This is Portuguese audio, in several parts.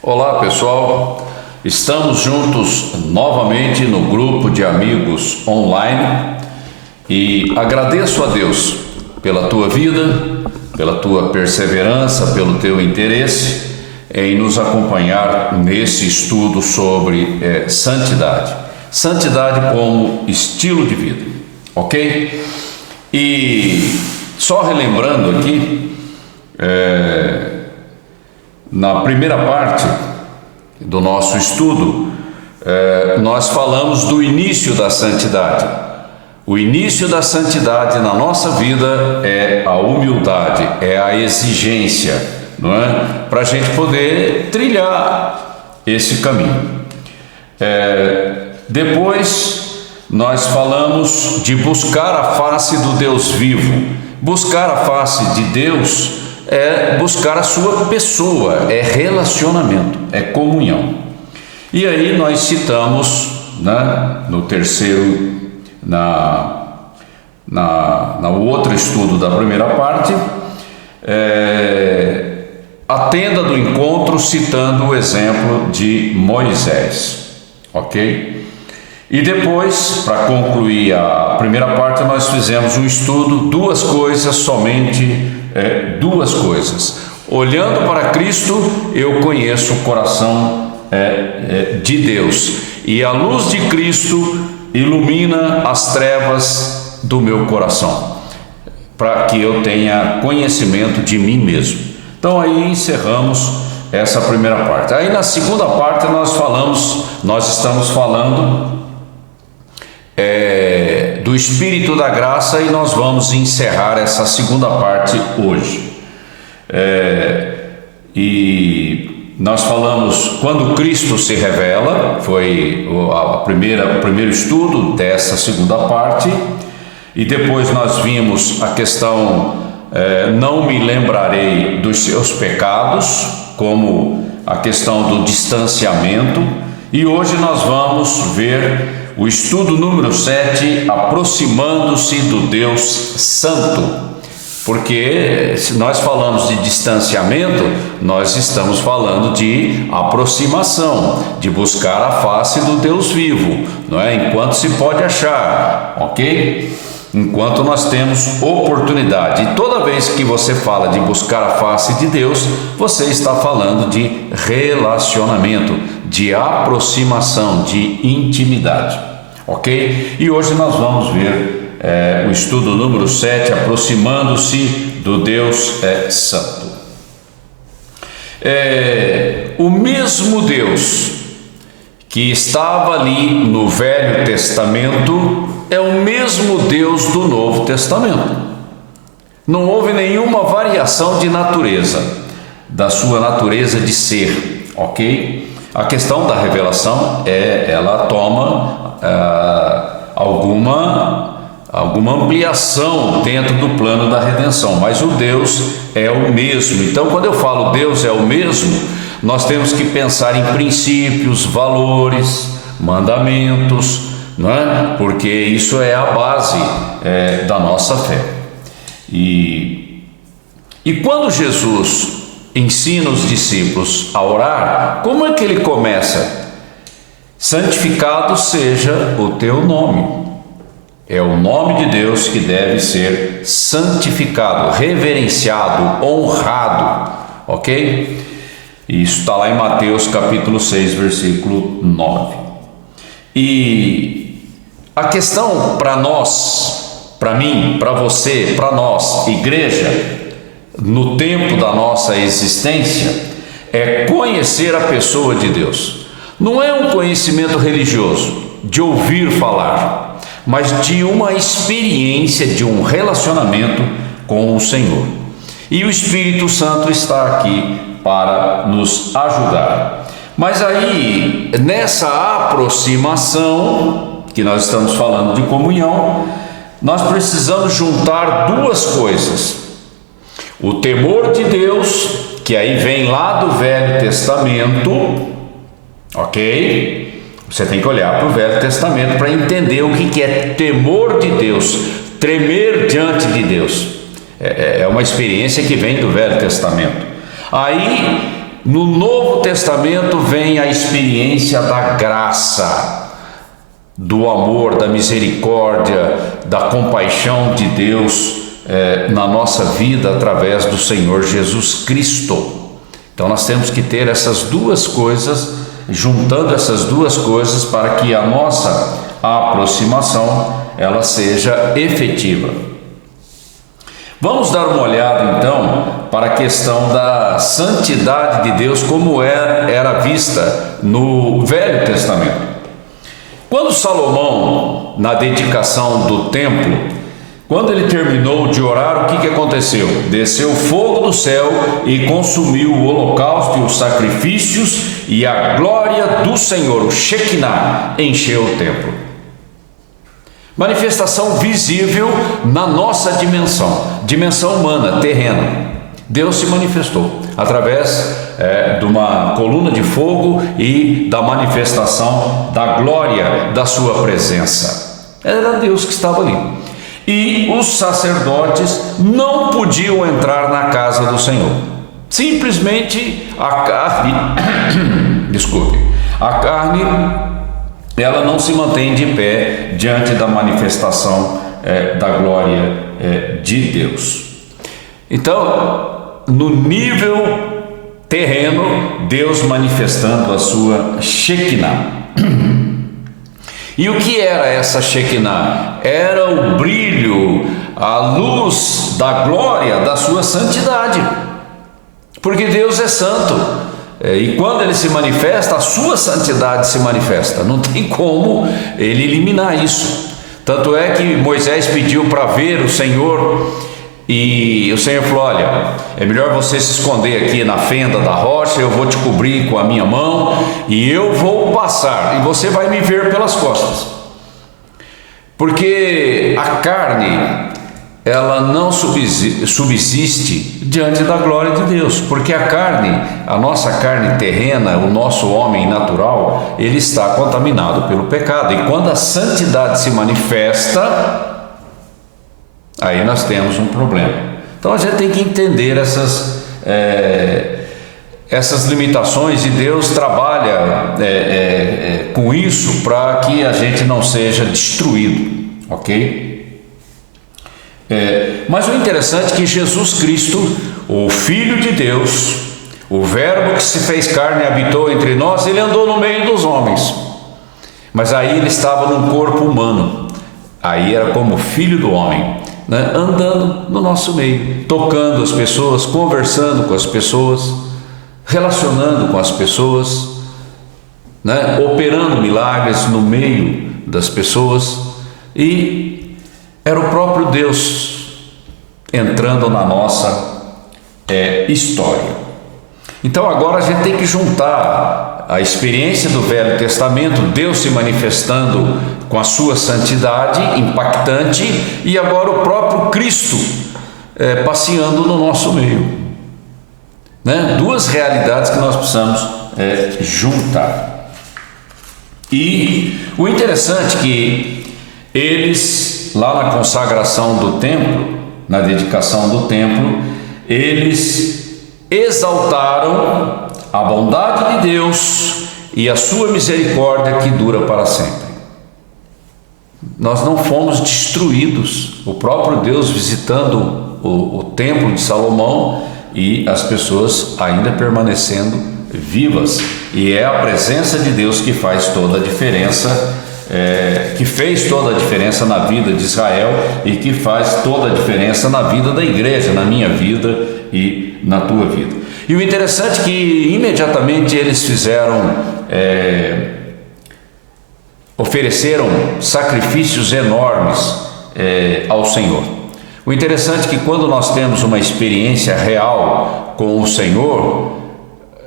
Olá pessoal, estamos juntos novamente no grupo de amigos online e agradeço a Deus pela tua vida, pela tua perseverança, pelo teu interesse em nos acompanhar nesse estudo sobre santidade. Santidade como estilo de vida, ok? E só relembrando aqui, na primeira parte do nosso estudo, nós falamos do início da santidade. O início da santidade na nossa vida é a humildade, é a exigência, não é? Para a gente poder trilhar esse caminho. Depois nós falamos de buscar a face do Deus vivo. Buscar a face de Deus é buscar a sua pessoa, é relacionamento, é comunhão. E aí nós citamos, né, no terceiro, no outro estudo da primeira parte, a tenda do encontro, citando o exemplo de Moisés, ok? E depois, para concluir a primeira parte, nós fizemos um estudo, duas coisas, somente duas coisas. Olhando para Cristo, eu conheço o coração de Deus, e a luz de Cristo ilumina as trevas do meu coração, para que eu tenha conhecimento de mim mesmo. Então aí encerramos essa primeira parte. Aí na segunda parte nós estamos falando do Espírito da Graça, e nós vamos encerrar essa segunda parte hoje. E nós falamos quando Cristo se revela, foi o primeiro estudo dessa segunda parte, e depois nós vimos a questão não me lembrarei dos seus pecados, como a questão do distanciamento, e hoje nós vamos ver o estudo número 7, aproximando-se do Deus Santo. Porque se nós falamos de distanciamento, nós estamos falando de aproximação, de buscar a face do Deus vivo, não é? Enquanto se pode achar, ok? Enquanto nós temos oportunidade. E toda vez que você fala de buscar a face de Deus, você está falando de relacionamento, de aproximação, de intimidade, ok? E hoje nós vamos ver o estudo número 7, aproximando-se do Deus Santo. O mesmo Deus que estava ali no Velho Testamento é o mesmo Deus do Novo Testamento. Não houve nenhuma variação de natureza, da sua natureza de ser, ok? A questão da revelação ela toma alguma ampliação dentro do plano da redenção, mas o Deus é o mesmo. Então, quando eu falo Deus é o mesmo, nós temos que pensar em princípios, valores, mandamentos, não é? Porque isso é a base da nossa fé. E quando Jesus ensina os discípulos a orar, como é que ele começa? Santificado seja o teu nome. É o nome de Deus que deve ser santificado, reverenciado, honrado, ok? Isso está lá em Mateus capítulo 6, versículo 9. E a questão para nós, para mim, para você, para nós, igreja, no tempo da nossa existência, é conhecer a pessoa de Deus. Não é um conhecimento religioso, de ouvir falar, mas de uma experiência, de um relacionamento com o Senhor. E o Espírito Santo está aqui para nos ajudar. Mas aí, nessa aproximação, que nós estamos falando de comunhão, nós precisamos juntar duas coisas. O temor de Deus, que aí vem lá do Velho Testamento, ok? Você tem que olhar para o Velho Testamento para entender o que é temor de Deus, tremer diante de Deus. É uma experiência que vem do Velho Testamento. Aí no Novo Testamento vem a experiência da graça, do amor, da misericórdia, da compaixão de Deus na nossa vida através do Senhor Jesus Cristo. Então nós temos que ter essas duas coisas, juntando essas duas coisas para que a nossa aproximação ela seja efetiva. Vamos dar uma olhada então para a questão da santidade de Deus como era vista no Velho Testamento. Quando Salomão, na dedicação do templo, quando ele terminou de orar, o que aconteceu? Desceu fogo do céu e consumiu o holocausto e os sacrifícios, e a glória do Senhor, o Shekinah, encheu o templo. Manifestação visível na nossa dimensão humana, terrena. Deus se manifestou através de uma coluna de fogo e da manifestação da glória da sua presença. Era Deus que estava ali. E os sacerdotes não podiam entrar na casa do Senhor. Simplesmente a carne, a carne, ela não se mantém de pé diante da manifestação da glória de Deus. Então, no nível terreno, Deus manifestando a sua Shekinah. E o que era essa Shekinah? Era o brilho, a luz da glória da sua santidade, porque Deus é santo, e quando Ele se manifesta, a sua santidade se manifesta, não tem como Ele eliminar isso. Tanto é que Moisés pediu para ver o Senhor, e o Senhor falou: olha, é melhor você se esconder aqui na fenda da rocha, eu vou te cobrir com a minha mão e eu vou passar, e você vai me ver pelas costas. Porque a carne, ela não subsiste diante da glória de Deus, porque a carne, a nossa carne terrena, o nosso homem natural, ele está contaminado pelo pecado, e quando a santidade se manifesta, aí nós temos um problema. Então a gente tem que entender essas limitações, e Deus trabalha com isso para que a gente não seja destruído, ok? Mas o interessante é que Jesus Cristo, o Filho de Deus, o Verbo que se fez carne e habitou entre nós, ele andou no meio dos homens, mas aí ele estava num corpo humano, aí era como Filho do homem, né? Andando no nosso meio, tocando as pessoas, conversando com as pessoas, relacionando com as pessoas, né? Operando milagres no meio das pessoas, e era o próprio Deus entrando na nossa história. Então agora a gente tem que juntar a experiência do Velho Testamento, Deus se manifestando com a sua santidade impactante, e agora o próprio Cristo passeando no nosso meio, né? Duas realidades que nós precisamos juntar. E o interessante é que eles, lá na consagração do templo, na dedicação do templo, eles exaltaram a bondade de Deus e a sua misericórdia que dura para sempre. Nós não fomos destruídos, o próprio Deus visitando o templo de Salomão e as pessoas ainda permanecendo vivas, e é a presença de Deus que faz toda a diferença, que fez toda a diferença na vida de Israel e que faz toda a diferença na vida da igreja, na minha vida e na tua vida. E o interessante é que imediatamente eles ofereceram sacrifícios enormes ao Senhor. O interessante é que quando nós temos uma experiência real com o Senhor,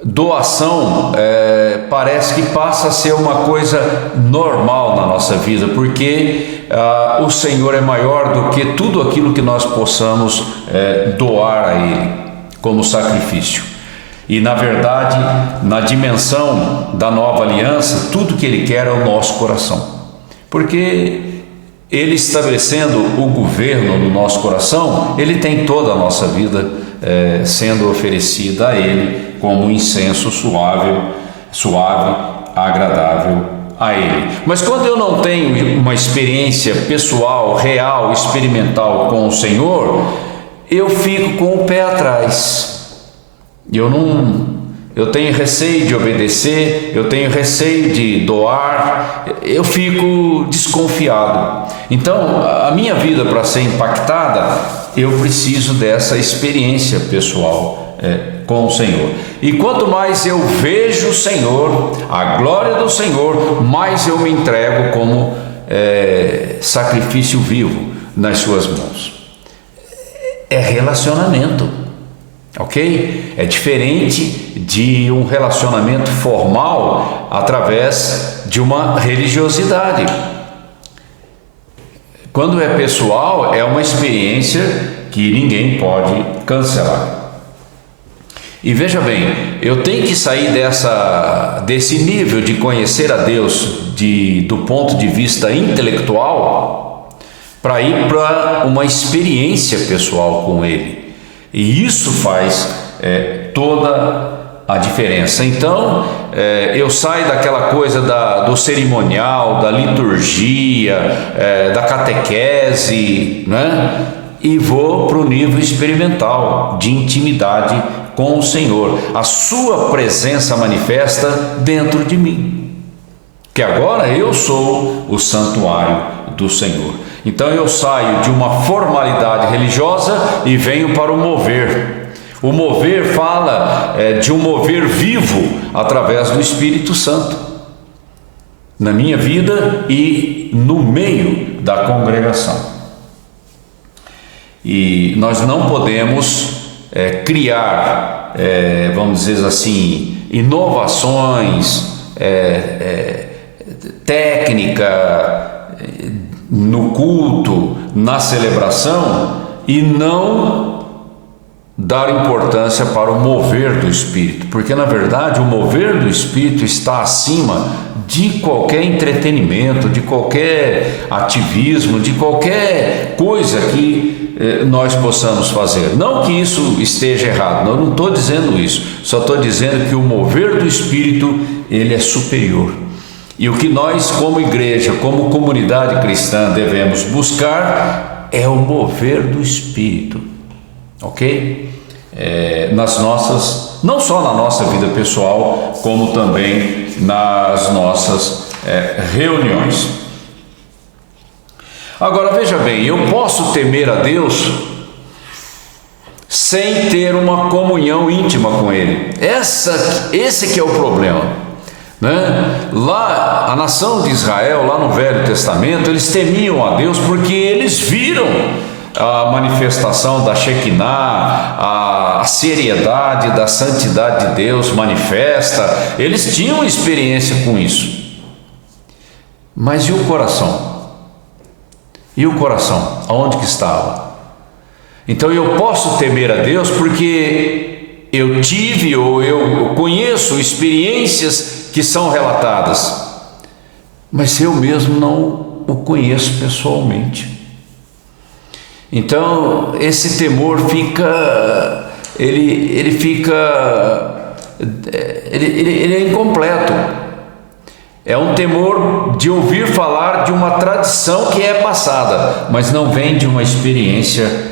doação parece que passa a ser uma coisa normal na nossa vida, porque o Senhor é maior do que tudo aquilo que nós possamos doar a Ele como sacrifício. E na verdade, na dimensão da nova aliança, tudo que Ele quer é o nosso coração, porque Ele estabelecendo o governo no nosso coração, Ele tem toda a nossa vida sendo oferecida a Ele como um incenso suave, agradável a Ele. Mas quando eu não tenho uma experiência pessoal, real, experimental com o Senhor, eu fico com o pé atrás. Eu tenho receio de obedecer, eu tenho receio de doar, eu fico desconfiado. Então, a minha vida, para ser impactada, eu preciso dessa experiência pessoal com o Senhor. E quanto mais eu vejo o Senhor, a glória do Senhor, mais eu me entrego como sacrifício vivo nas suas mãos. É relacionamento, ok? É diferente de um relacionamento formal através de uma religiosidade. Quando é pessoal, é uma experiência que ninguém pode cancelar. E veja bem, eu tenho que sair desse nível de conhecer a Deus do ponto de vista intelectual para ir para uma experiência pessoal com Ele. E isso faz toda a diferença. Então, eu saio daquela coisa do cerimonial, da liturgia, da catequese, né? E vou para o nível experimental, de intimidade com o Senhor. A sua presença manifesta dentro de mim, que agora eu sou o santuário do Senhor. Então eu saio de uma formalidade religiosa e venho para o mover. O mover fala de um mover vivo através do Espírito Santo na minha vida e no meio da congregação. E nós não podemos criar, vamos dizer assim, inovações, técnica no culto, na celebração, e não dar importância para o mover do Espírito, porque na verdade o mover do Espírito está acima de qualquer entretenimento, de qualquer ativismo, de qualquer coisa que nós possamos fazer. Não que isso esteja errado, eu não estou dizendo isso, só estou dizendo que o mover do Espírito, ele é superior. E o que nós, como igreja, como comunidade cristã, devemos buscar é o mover do Espírito, ok? Não só na nossa vida pessoal, como também nas nossas reuniões. Agora veja bem, eu posso temer a Deus sem ter uma comunhão íntima com Ele. Esse que é o problema, né? Lá, a nação de Israel, lá no Velho Testamento, eles temiam a Deus porque eles viram a manifestação da Shekinah, a seriedade da santidade de Deus manifesta. Eles tinham experiência com isso. Mas e o coração? E o coração? Aonde que estava? Então eu posso temer a Deus porque eu tive ou eu conheço experiências que são relatadas, mas eu mesmo não o conheço pessoalmente. Então esse temor ele é incompleto. É um temor de ouvir falar de uma tradição que é passada, mas não vem de uma experiência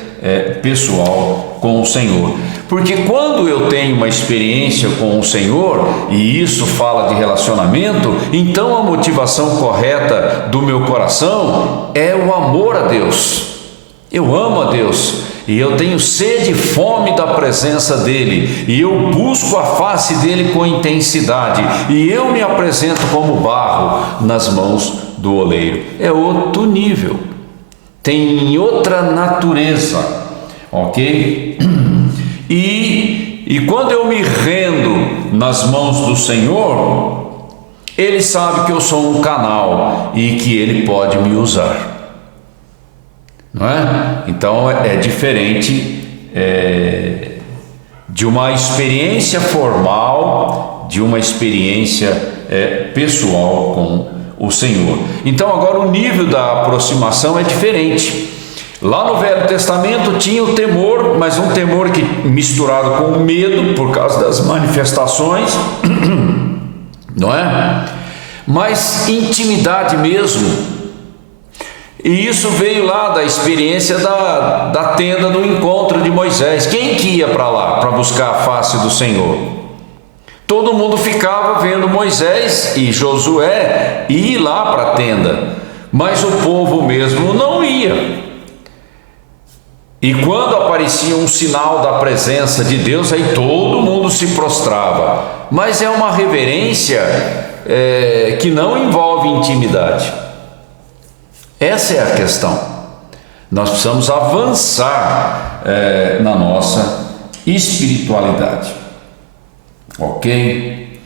pessoal com o Senhor. Porque quando eu tenho uma experiência com o Senhor, e isso fala de relacionamento, então a motivação correta do meu coração é o amor a Deus. Eu amo a Deus e eu tenho sede e fome da presença dEle, e eu busco a face dEle com intensidade, e eu me apresento como barro nas mãos do oleiro. É outro nível, tem outra natureza, ok? E quando eu me rendo nas mãos do Senhor, Ele sabe que eu sou um canal e que Ele pode me usar. Não é? Então é diferente de uma experiência formal, de uma experiência pessoal com o Senhor. Então agora o nível da aproximação é diferente. Lá no Velho Testamento tinha o temor, mas um temor que misturado com o medo por causa das manifestações, não é? Mas intimidade mesmo. E isso veio lá da experiência da tenda do encontro de Moisés. Quem que ia para lá para buscar a face do Senhor? Todo mundo ficava vendo Moisés e Josué ir lá para a tenda, mas o povo mesmo não ia. E quando aparecia um sinal da presença de Deus, aí todo mundo se prostrava. Mas é uma reverência que não envolve intimidade. Essa é a questão. Nós precisamos avançar na nossa espiritualidade. Ok?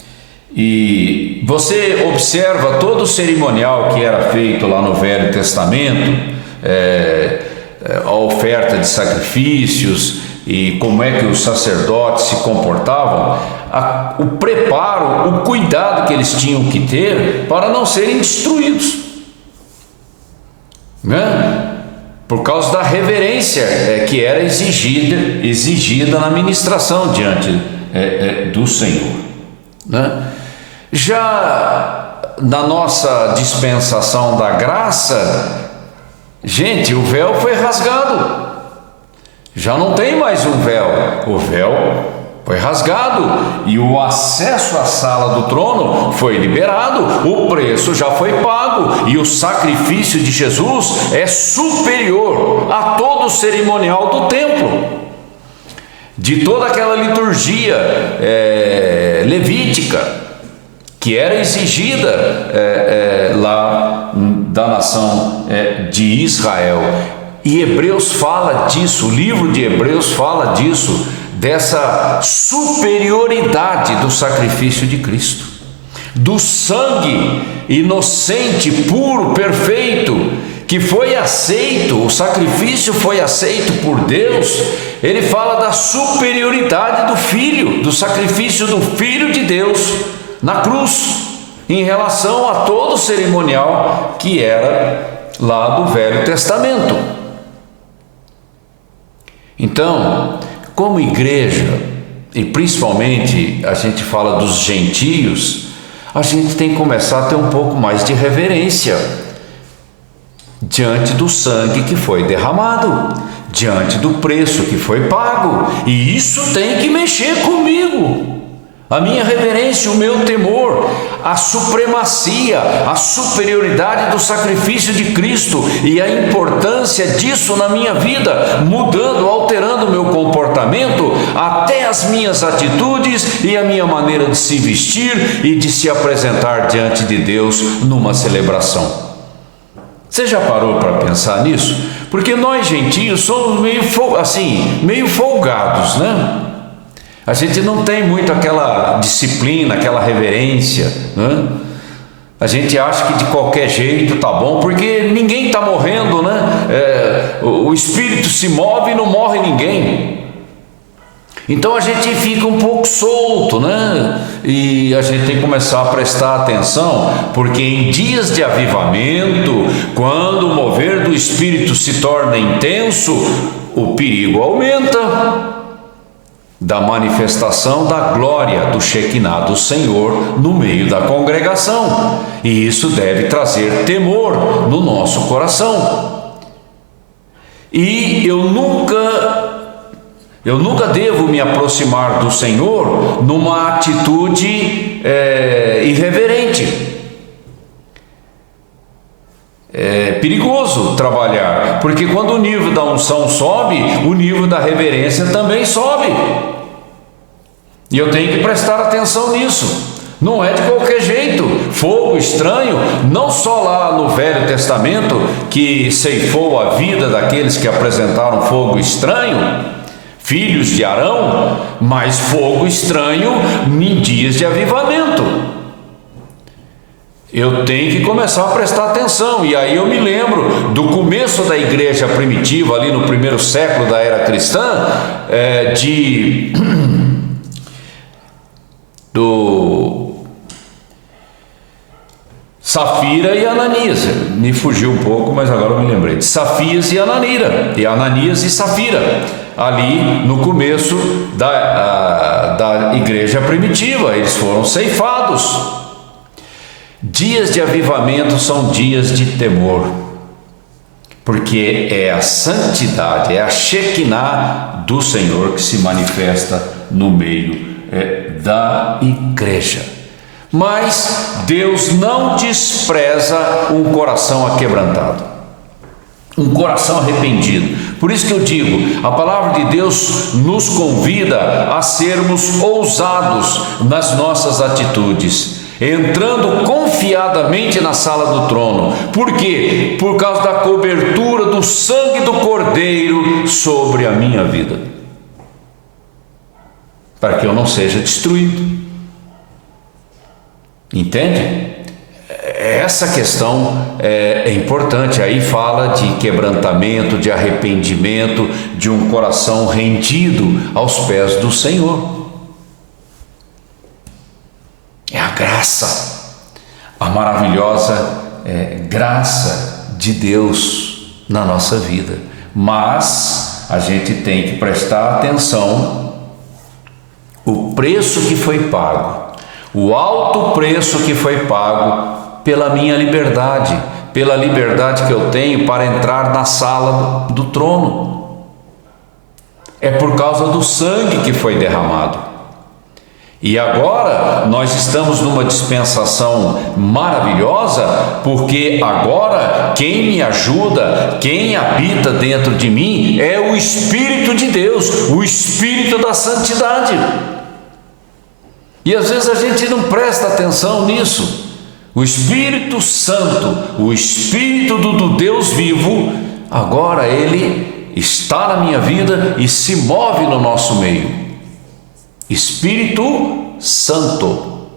E você observa todo o cerimonial que era feito lá no Velho Testamento, a oferta de sacrifícios e como é que os sacerdotes se comportavam, o preparo, o cuidado que eles tinham que ter para não serem destruídos, né? Por causa da reverência que era exigida na ministração diante do Senhor, né? Já na nossa dispensação da graça, gente, o véu foi rasgado, já não tem mais um véu, o véu foi rasgado e o acesso à sala do trono foi liberado, o preço já foi pago e o sacrifício de Jesus é superior a todo o cerimonial do templo, de toda aquela liturgia levítica que era exigida lá da nação de Israel. E Hebreus fala disso, o livro de Hebreus fala disso, dessa superioridade do sacrifício de Cristo, do sangue inocente, puro, perfeito, que foi aceito, o sacrifício foi aceito por Deus. Ele fala da superioridade do Filho, do sacrifício do Filho de Deus na cruz, em relação a todo o cerimonial que era lá do Velho Testamento. Então, como igreja, e principalmente a gente fala dos gentios, a gente tem que começar a ter um pouco mais de reverência diante do sangue que foi derramado, diante do preço que foi pago, e isso tem que mexer comigo. A minha reverência, o meu temor, a supremacia, a superioridade do sacrifício de Cristo e a importância disso na minha vida, mudando, alterando o meu comportamento, até as minhas atitudes e a minha maneira de se vestir e de se apresentar diante de Deus numa celebração. Você já parou para pensar nisso? Porque nós gentios somos meio folgados, né? A gente não tem muito aquela disciplina, aquela reverência, né? A gente acha que de qualquer jeito tá bom, porque ninguém está morrendo, né? O Espírito se move e não morre ninguém. Então a gente fica um pouco solto, né? E a gente tem que começar a prestar atenção, porque em dias de avivamento, quando o mover do Espírito se torna intenso, o perigo aumenta da manifestação da glória do Shekinah do Senhor no meio da congregação, e isso deve trazer temor no nosso coração. E eu nunca devo me aproximar do Senhor numa atitude irreverente. É perigoso trabalhar, porque quando o nível da unção sobe, o nível da reverência também sobe. E eu tenho que prestar atenção nisso. Não é de qualquer jeito. Fogo estranho, não só lá no Velho Testamento, que ceifou a vida daqueles que apresentaram fogo estranho, filhos de Arão, mas fogo estranho em dias de avivamento. Eu tenho que começar a prestar atenção. E aí eu me lembro do começo da igreja primitiva, ali no primeiro século da era cristã, Safira e Ananias. Me fugiu um pouco, mas agora eu me lembrei. De Safias e Ananias e Safira, ali no começo da igreja primitiva. Eles foram ceifados. Dias de avivamento são dias de temor, porque é a santidade, é a Shekinah do Senhor que se manifesta no meio da igreja. Mas Deus não despreza um coração aquebrantado, um coração arrependido. Por isso que eu digo, a palavra de Deus nos convida a sermos ousados nas nossas atitudes, entrando confiadamente na sala do trono. Por quê? Por causa da cobertura do sangue do Cordeiro sobre a minha vida, para que eu não seja destruído. Entende? Essa questão é importante. Aí fala de quebrantamento, de arrependimento, de um coração rendido aos pés do Senhor. É a graça, a maravilhosa graça de Deus na nossa vida. Mas a gente tem que prestar atenção o preço que foi pago, o alto preço que foi pago pela minha liberdade, pela liberdade que eu tenho para entrar na sala do trono. É por causa do sangue que foi derramado. E agora nós estamos numa dispensação maravilhosa, porque agora quem me ajuda, quem habita dentro de mim é o Espírito de Deus, o Espírito da santidade. E às vezes a gente não presta atenção nisso. O Espírito Santo, o Espírito do Deus vivo, agora ele está na minha vida e se move no nosso meio. Espírito Santo,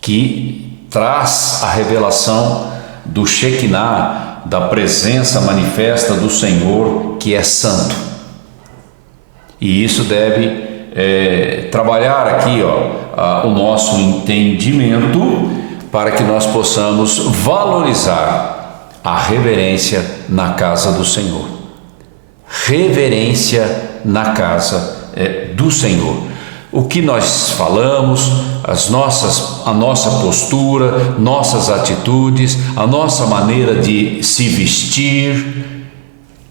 que traz a revelação do Shekinah, da presença manifesta do Senhor, que é santo. E isso deve trabalhar aqui o nosso entendimento, para que nós possamos valorizar a reverência na casa do Senhor. Reverência na casa do Senhor. O que nós falamos, a nossa postura, nossas atitudes, a nossa maneira de se vestir,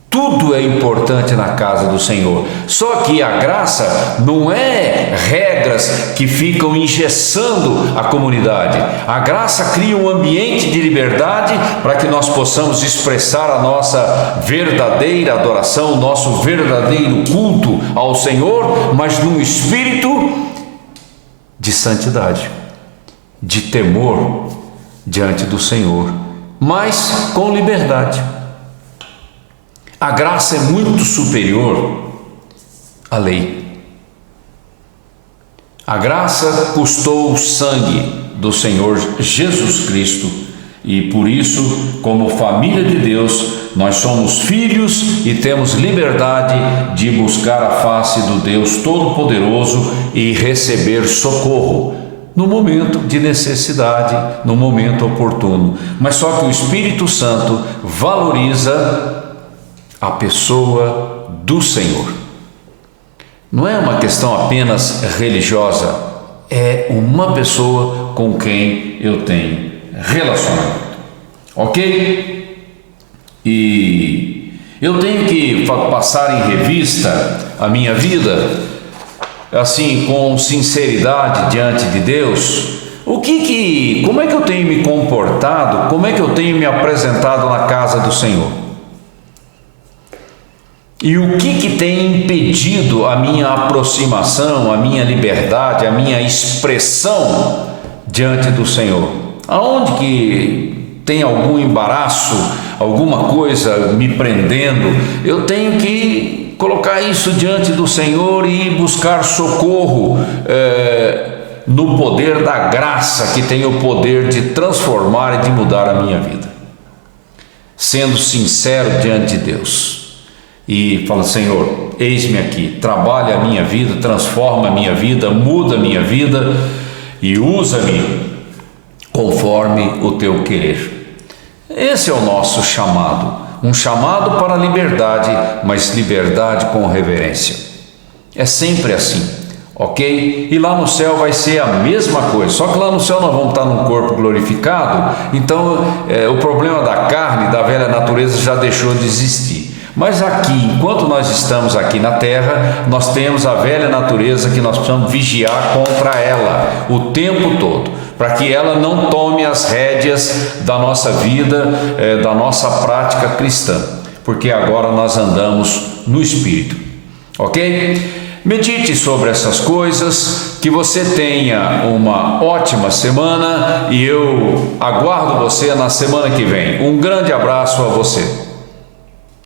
tudo é importante na casa do Senhor. Só que a graça não é regras que ficam engessando a comunidade. A graça cria um ambiente de liberdade para que nós possamos expressar a nossa verdadeira adoração, o nosso verdadeiro culto ao Senhor, mas num espírito de santidade, de temor diante do Senhor, mas com liberdade. A graça é muito superior à lei. A graça custou o sangue do Senhor Jesus Cristo, e por isso, como família de Deus, nós somos filhos e temos liberdade de buscar a face do Deus Todo-Poderoso e receber socorro no momento de necessidade, no momento oportuno. Mas só que o Espírito Santo valoriza a pessoa do Senhor. Não é uma questão apenas religiosa, é uma pessoa com quem eu tenho relacionamento, ok? E eu tenho que passar em revista a minha vida, assim, com sinceridade diante de Deus. Como é que eu tenho me comportado, como é que eu tenho me apresentado na casa do Senhor? E o que tem impedido a minha aproximação, a minha liberdade, a minha expressão diante do Senhor? Aonde que tem algum embaraço, alguma coisa me prendendo? Eu tenho que colocar isso diante do Senhor e buscar socorro no poder da graça, que tem o poder de transformar e de mudar a minha vida. Sendo sincero diante de Deus. E fala: Senhor, eis-me aqui, trabalha a minha vida, transforma a minha vida, muda a minha vida e usa-me conforme o teu querer. Esse é o nosso chamado, um chamado para a liberdade, mas liberdade com reverência. É sempre assim, ok? E lá no céu vai ser a mesma coisa, só que lá no céu nós vamos estar num corpo glorificado, então o problema da carne, da velha natureza já deixou de existir. Mas aqui, enquanto nós estamos aqui na terra, nós temos a velha natureza que nós precisamos vigiar contra ela o tempo todo, para que ela não tome as rédeas da nossa vida, da nossa prática cristã, porque agora nós andamos no Espírito, ok? Medite sobre essas coisas, que você tenha uma ótima semana e eu aguardo você na semana que vem. Um grande abraço a você.